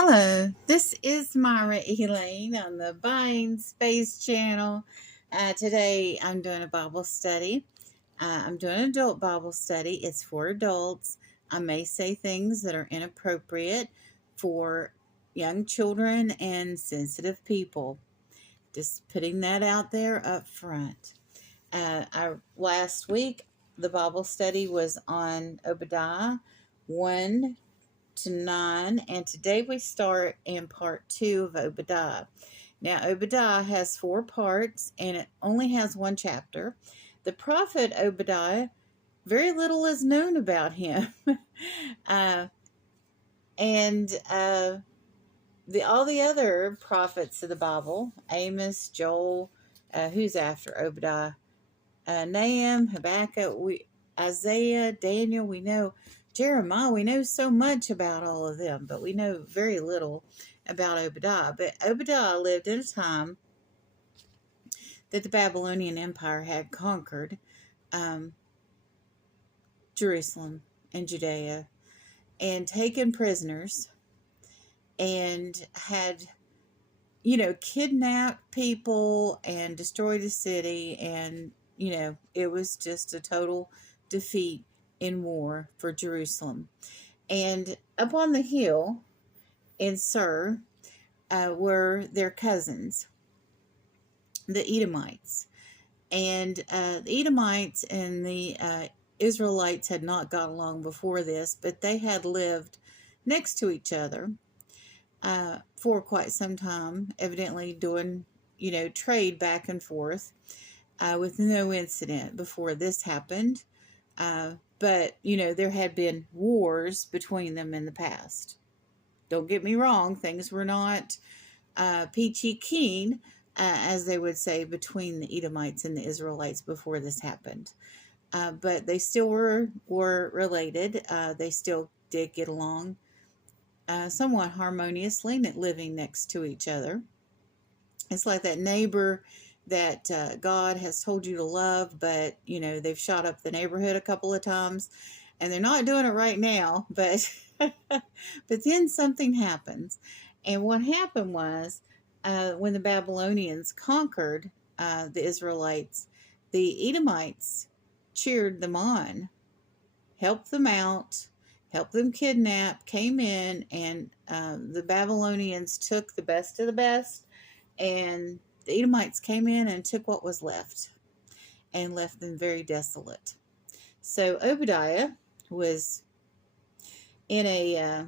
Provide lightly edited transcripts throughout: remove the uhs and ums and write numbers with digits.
Hello, this is Myra Elaine on the Buying Space channel. Today I'm doing a Bible study. I'm doing an adult Bible study. It's for adults. I may say things that are inappropriate for young children and sensitive people. Just putting that out there up front. Last week, the Bible study was on Obediah 1 to 9, and today we start in part 2 of Obadiah. Now, Obadiah has 4 parts, and it only has 1 chapter. The prophet Obadiah, very little is known about him. All the other prophets of the Bible, Amos, Joel, who's after Obadiah? Nahum, Habakkuk, Isaiah, Daniel, we know Jeremiah, we know so much about all of them, but we know very little about Obadiah. But Obadiah lived in a time that the Babylonian Empire had conquered Jerusalem and Judea and taken prisoners and had, kidnapped people and destroyed the city, and, it was just a total defeat in war for Jerusalem. And up on the hill in Sur were their cousins, the Edomites. And the Edomites and the Israelites had not got along before this, but they had lived next to each other for quite some time, evidently doing, trade back and forth with no incident before this happened. But, there had been wars between them in the past. Don't get me wrong, things were not peachy keen, as they would say, between the Edomites and the Israelites before this happened. But they still were related. They still did get along somewhat harmoniously, living next to each other. It's like that neighbor that God has told you to love, but, they've shot up the neighborhood a couple of times, and they're not doing it right now, but but then something happens. And what happened was, when the Babylonians conquered the Israelites, the Edomites cheered them on, helped them out, helped them kidnap, came in, and the Babylonians took the best of the best, and the Edomites came in and took what was left and left them very desolate. So Obadiah was in a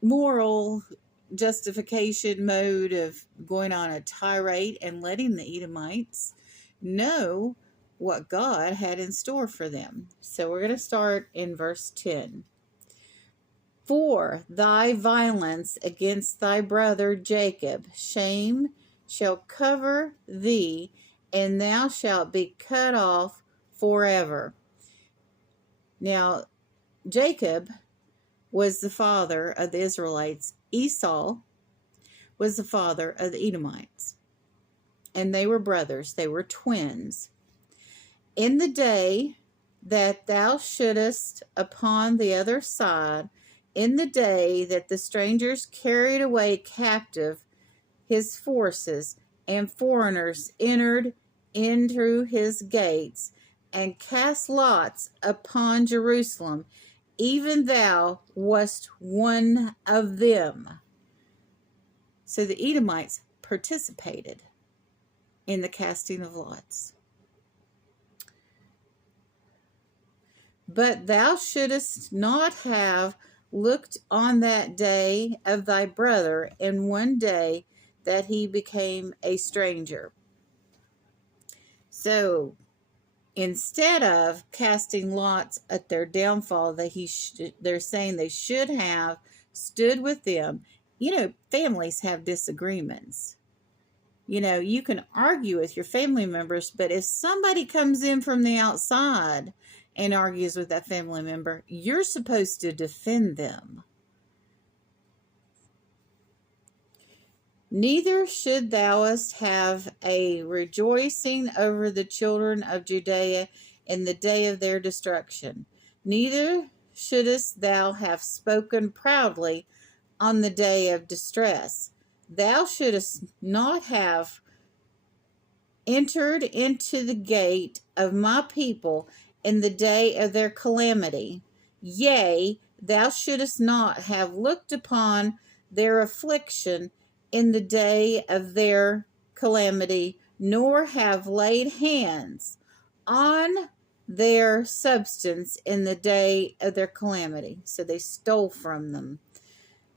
moral justification mode of going on a tirade and letting the Edomites know what God had in store for them. So we're going to start in verse 10. For thy violence against thy brother Jacob, shame shall cover thee, and thou shalt be cut off forever. Now, Jacob was the father of the Israelites. Esau was the father of the Edomites. And they were brothers. They were twins. In the day that thou shouldest upon the other side, in the day that the strangers carried away captive his forces, and foreigners entered into his gates, and cast lots upon Jerusalem, even thou wast one of them. So the Edomites participated in the casting of lots. But thou shouldest not have looked on that day of thy brother in one day that he became a stranger. So instead of casting lots at their downfall, they're saying they should have stood with them. Families have disagreements. You can argue with your family members, but if somebody comes in from the outside and argues with that family member, you're supposed to defend them. Neither should thou have a rejoicing over the children of Judea in the day of their destruction. Neither shouldest thou have spoken proudly on the day of distress? Thou shouldest not have entered into the gate of my people in the day of their calamity. Yea, thou shouldest not have looked upon their affliction in the day of their calamity, nor have laid hands on their substance in the day of their calamity. So they stole from them.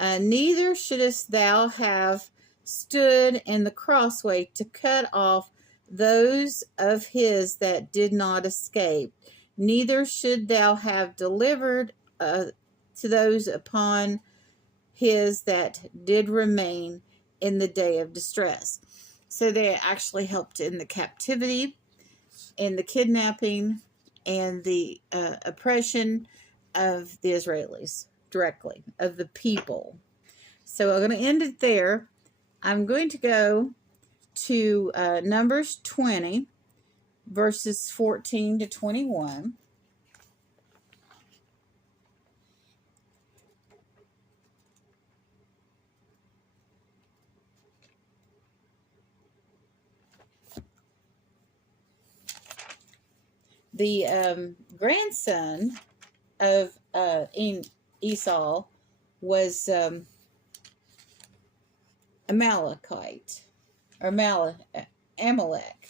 Neither shouldest thou have stood in the crossway to cut off those of his that did not escape. Neither should thou have delivered to those upon his that did remain in the day of distress. So they actually helped in the captivity, in the kidnapping, and the oppression of the Israelis directly, of the people. So I'm going to end it there. I'm going to go to Numbers 20, verses 14 to 21. The grandson of Esau was Amalekite, or Amalek,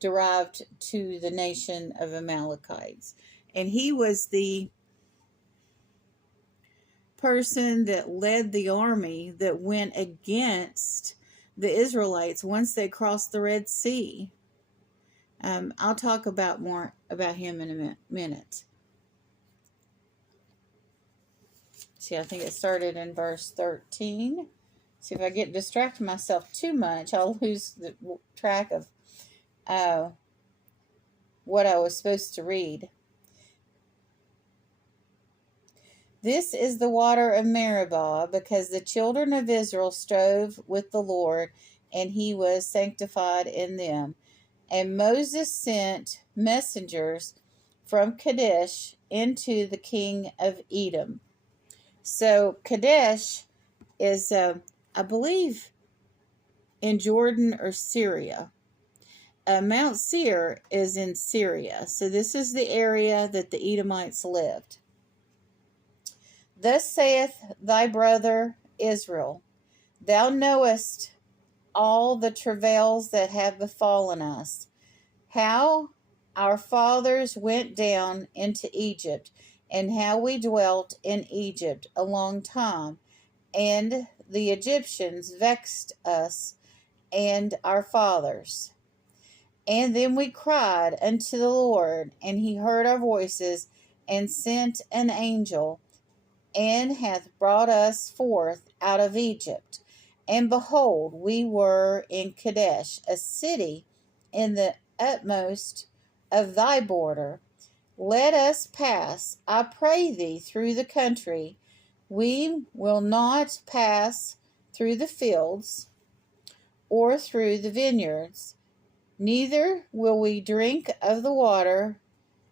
derived to the nation of Amalekites. And he was the person that led the army that went against the Israelites once they crossed the Red Sea. I'll talk more about him in a minute. See, I think it started in verse 13. See, if I get distracted myself too much, I'll lose the track of what I was supposed to read. This is the water of Meribah, because the children of Israel strove with the Lord, and he was sanctified in them. And Moses sent messengers from Kadesh into the king of Edom. So Kadesh is, I believe, in Jordan or Syria. Mount Seir is in Syria. So this is the area that the Edomites lived. Thus saith thy brother Israel, thou knowest all the travails that have befallen us, how our fathers went down into Egypt, and how we dwelt in Egypt a long time, and the Egyptians vexed us and our fathers. And then we cried unto the Lord, and he heard our voices, and sent an angel, and hath brought us forth out of Egypt. And behold, we were in Kadesh, a city in the utmost of thy border. Let us pass, I pray thee, through the country. We will not pass through the fields or through the vineyards, neither will we drink of the water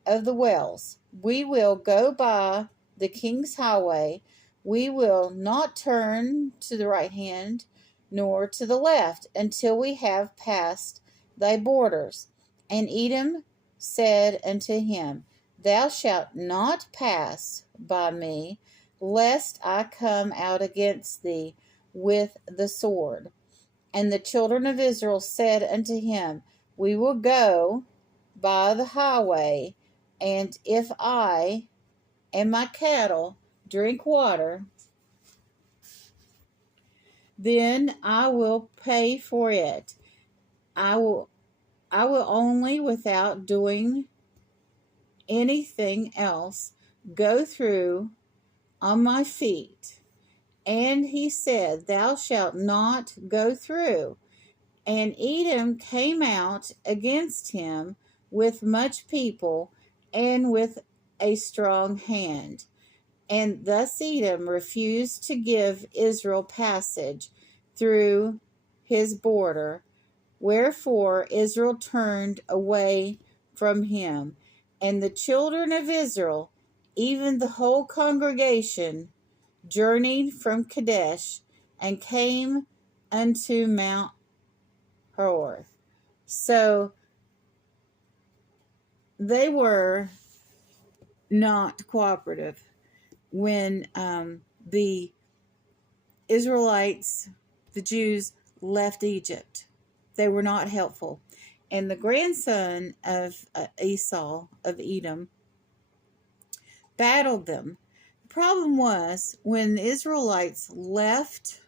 of the wells. We will go by the king's highway. We will not turn to the right hand nor to the left until we have passed thy borders. And Edom said unto him, Thou shalt not pass by me, lest I come out against thee with the sword. And the children of Israel said unto him, We will go by the highway, and if I and my cattle drink water, then I will pay for it. I will only, without doing anything else, go through on my feet. And he said, Thou shalt not go through. And Edom came out against him with much people and with a strong hand. And thus Edom refused to give Israel passage through his border, wherefore Israel turned away from him. And the children of Israel even the whole congregation journeyed from Kadesh and came unto Mount Hor. So they were not cooperative when the Israelites, the Jews, left Egypt. They were not helpful. And the grandson of Esau, of Edom, battled them. The problem was when the Israelites left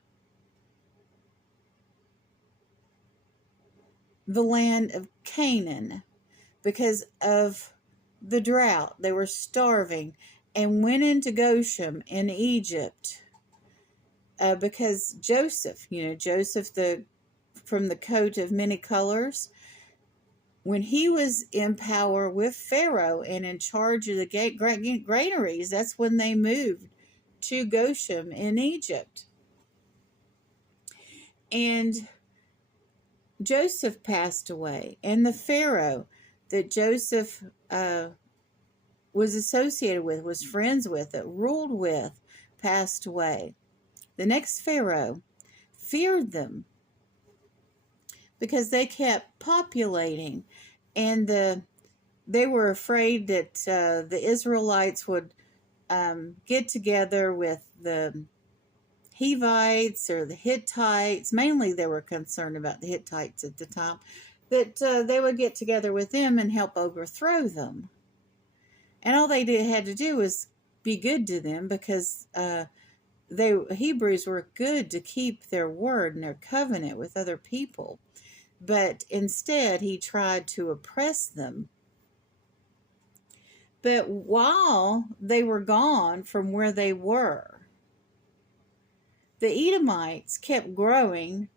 the land of Canaan because of the drought, they were starving, and went into Goshen in Egypt because Joseph, from the coat of many colors, when he was in power with Pharaoh and in charge of the granaries, that's when they moved to Goshen in Egypt. And Joseph passed away, and the Pharaoh that Joseph was associated with, was friends with, that ruled with, passed away. The next Pharaoh feared them because they kept populating, and they were afraid that the Israelites would get together with the Hivites or the Hittites. Mainly they were concerned about the Hittites at the time, that they would get together with them and help overthrow them. And all they had to do was be good to them, because Hebrews were good to keep their word and their covenant with other people. But instead, he tried to oppress them. But while they were gone from where they were, the Edomites kept growing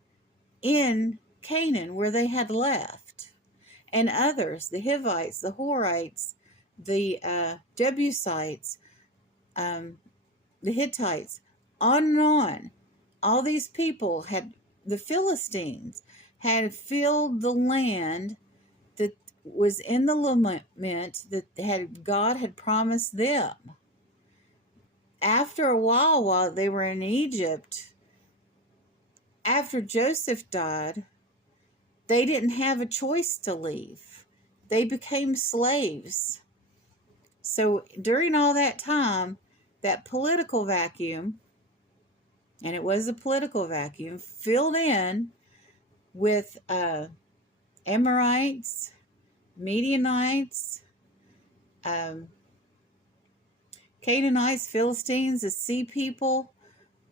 in Canaan where they had left. And others, the Hivites, the Horites, the Jebusites, the Hittites, on and on. All these people the Philistines had filled the land that was in the lament that God had promised them. After a while they were in Egypt, after Joseph died, they didn't have a choice to leave. They became slaves. So during all that time, that political vacuum, and it was a political vacuum, filled in with Amorites, Midianites, Canaanites, Philistines, the sea people,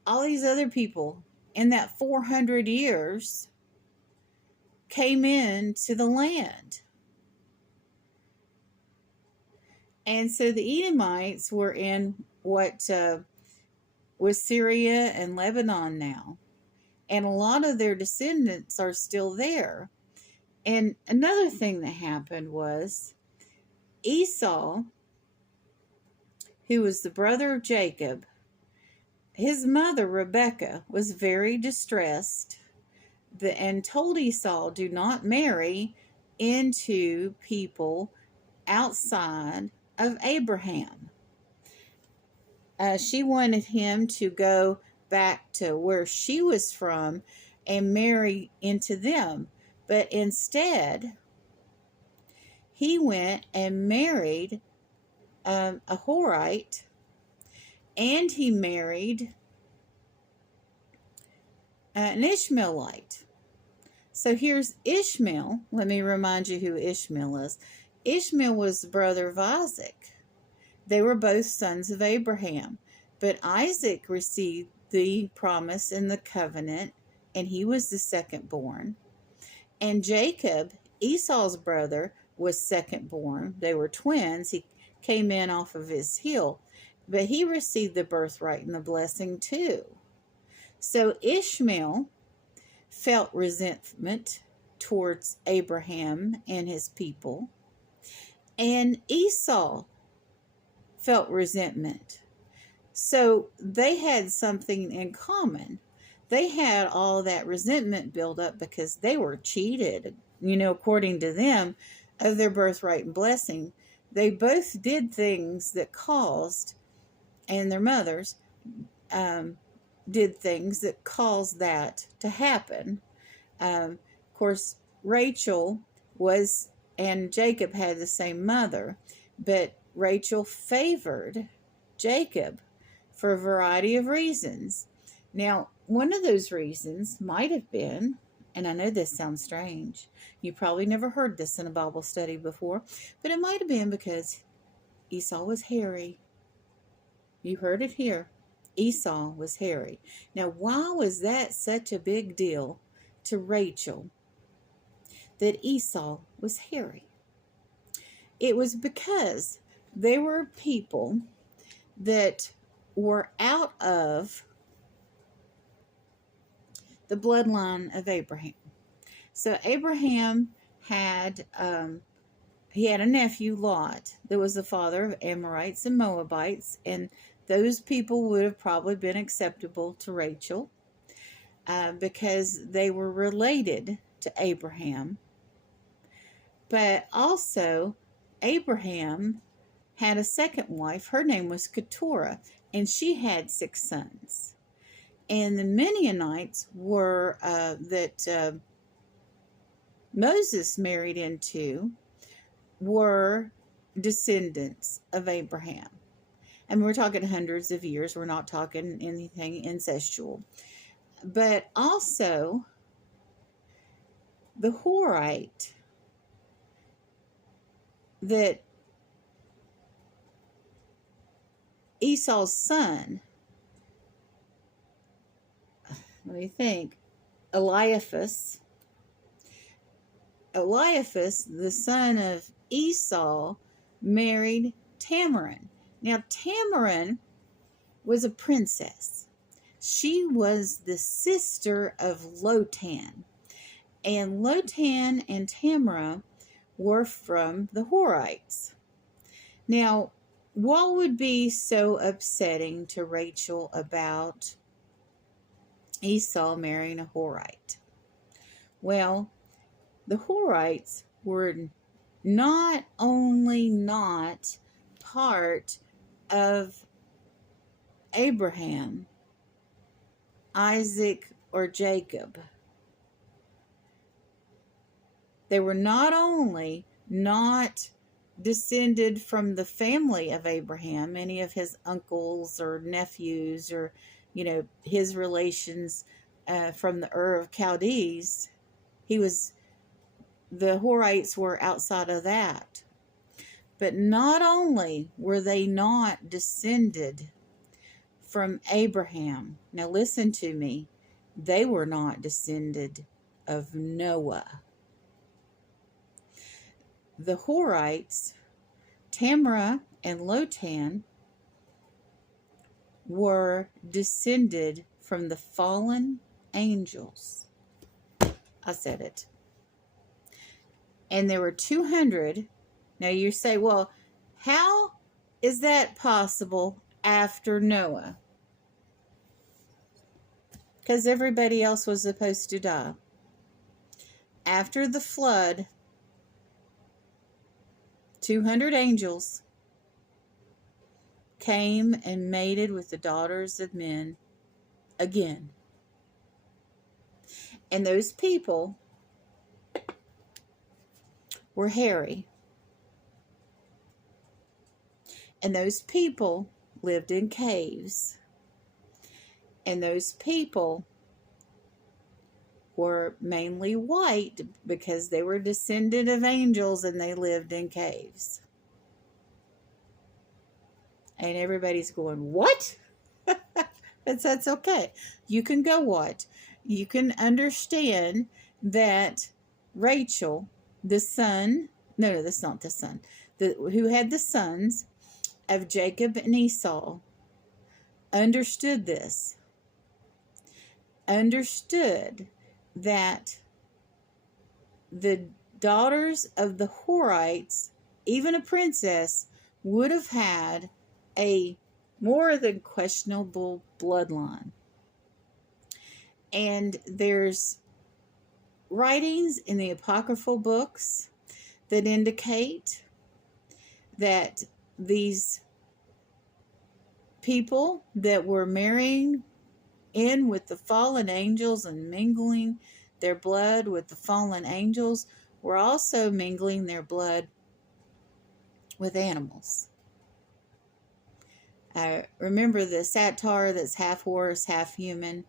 all these other people in that 400 years came into the land. And so the Edomites were in what was Syria and Lebanon now. And a lot of their descendants are still there. And another thing that happened was Esau, who was the brother of Jacob, his mother, Rebekah, was very distressed and told Esau, do not marry into people outside of Abraham. She wanted him to go back to where she was from and marry into them. But instead, he went and married a Horite, and he married an Ishmaelite. So here's Ishmael. Let me remind you who Ishmael is. Ishmael was the brother of Isaac. They were both sons of Abraham. But Isaac received the promise in the covenant, and he was the second born. And Jacob, Esau's brother, was second born. They were twins. He came in off of his heel, but he received the birthright and the blessing too. So Ishmael felt resentment towards Abraham and his people, and Esau felt resentment. So they had something in common. They had all that resentment built up because they were cheated, according to them, of their birthright and blessing. they both did things that caused, and their mothers did things that caused that to happen. Of course, Rachel was, and Jacob had the same mother, but Rachel favored Jacob for a variety of reasons. Now, one of those reasons might have been, and I know this sounds strange, you probably never heard this in a Bible study before, but it might have been because Esau was hairy. You heard it here. Esau was hairy. Now, why was that such a big deal to Rachel that Esau was hairy? It was because they were people that were out of the bloodline of Abraham. So Abraham had he had a nephew, Lot, that was the father of Amorites and Moabites, and those people would have probably been acceptable to Rachel because they were related to Abraham. But also, Abraham had a second wife. Her name was Keturah, and she had 6 sons. And the Mennonites were that Moses married into were descendants of Abraham. And we're talking hundreds of years. We're not talking anything incestual. But also, the Horite that Esau's son, let me think, Eliphaz, the son of Esau, married Tamarin. Now, Tamarin was a princess. She was the sister of Lotan. And Lotan and Tamara were from the Horites. Now, what would be so upsetting to Rachel about Esau marrying a Horite? Well, the Horites were not only not part of Abraham, Isaac, or Jacob. They were not only not descended from the family of Abraham, any of his uncles or nephews or, his relations from the Ur of Chaldees. The Horites were outside of that. But not only were they not descended from Abraham, now listen to me, they were not descended of Noah. The Horites, Tamara and Lotan, were descended from the fallen angels. I said it. And there were 200. Now you say, well, how is that possible after Noah? Because everybody else was supposed to die. After the flood, 200 angels came and mated with the daughters of men again. And those people were hairy. And those people lived in caves. And those people were mainly white because they were descended of angels and they lived in caves. And everybody's going, what? But that's okay. You can go what? You can understand that Rachel, the son, no, that's not the son, who had the sons of Jacob and Esau, understood this. Understood that the daughters of the Horites, even a princess, would have had a more than questionable bloodline. And there's writings in the apocryphal books that indicate that these people that were marrying in with the fallen angels and mingling their blood with the fallen angels were also mingling their blood with animals. I remember the satyr that's half horse, half human.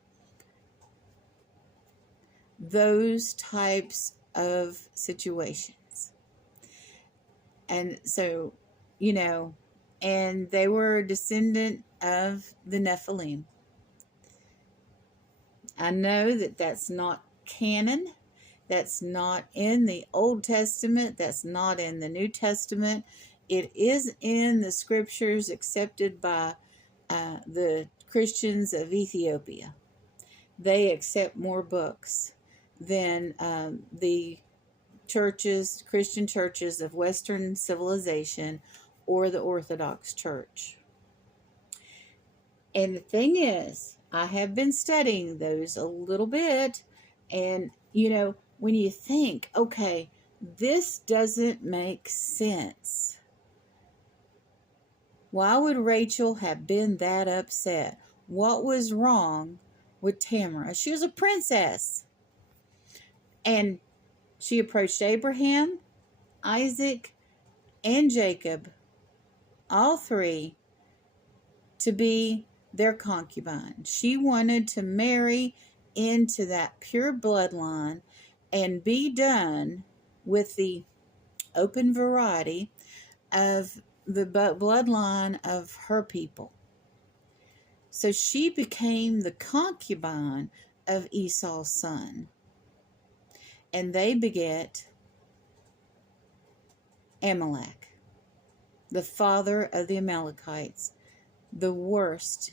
Those types of situations. And so, and they were a descendant of the Nephilim. I know that that's not canon. That's not in the Old Testament. That's not in the New Testament. It is in the scriptures accepted by the Christians of Ethiopia. They accept more books than the churches, Christian churches of Western civilization or the Orthodox Church. And the thing is, I have been studying those a little bit, and when you think, okay, this doesn't make sense. Why would Rachel have been that upset? What was wrong with Tamara? She was a princess. And she approached Abraham, Isaac, and Jacob, all three, to be their concubine. She wanted to marry into that pure bloodline and be done with the open variety of the bloodline of her people. So she became the concubine of Esau's son. And they beget Amalek, the father of the Amalekites, the worst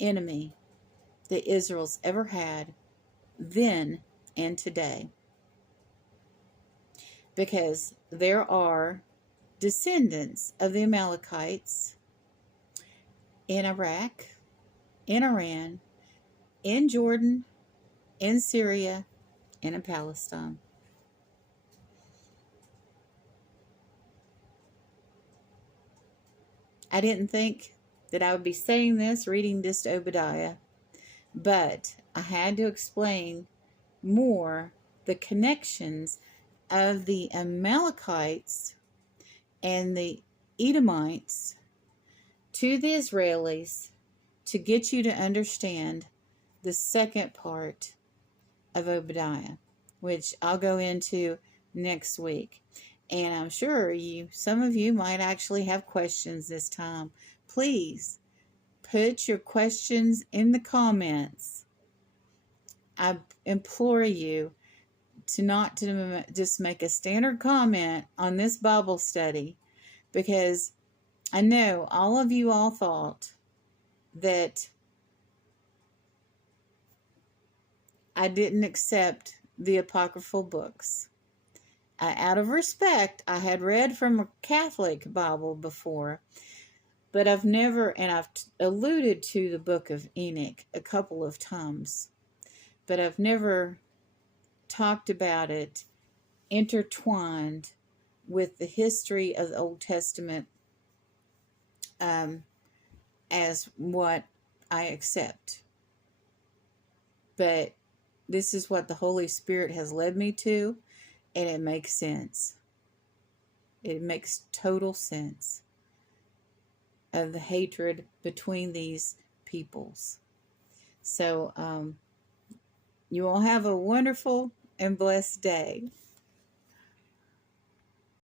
enemy that Israel's ever had then and today. Because there are descendants of the Amalekites in Iraq, in Iran, in Jordan, in Syria, and in Palestine. I didn't think that I would be saying this, reading this to Obadiah, but I had to explain more the connections of the Amalekites and the Edomites to the Israelis to get you to understand the second part of Obadiah, which I'll go into next week. And I'm sure some of you might actually have questions this time. Please put your questions in the comments. I implore you to not to just make a standard comment on this Bible study, because I know all of you all thought that I didn't accept the apocryphal books. Out of respect, I had read from a Catholic Bible before, but I've never, and I've alluded to the book of Enoch a couple of times, but I've never talked about it intertwined with the history of the Old Testament as what I accept. But this is what the Holy Spirit has led me to, and it makes sense. It makes total sense of the hatred between these peoples. So, you all have a wonderful and blessed day.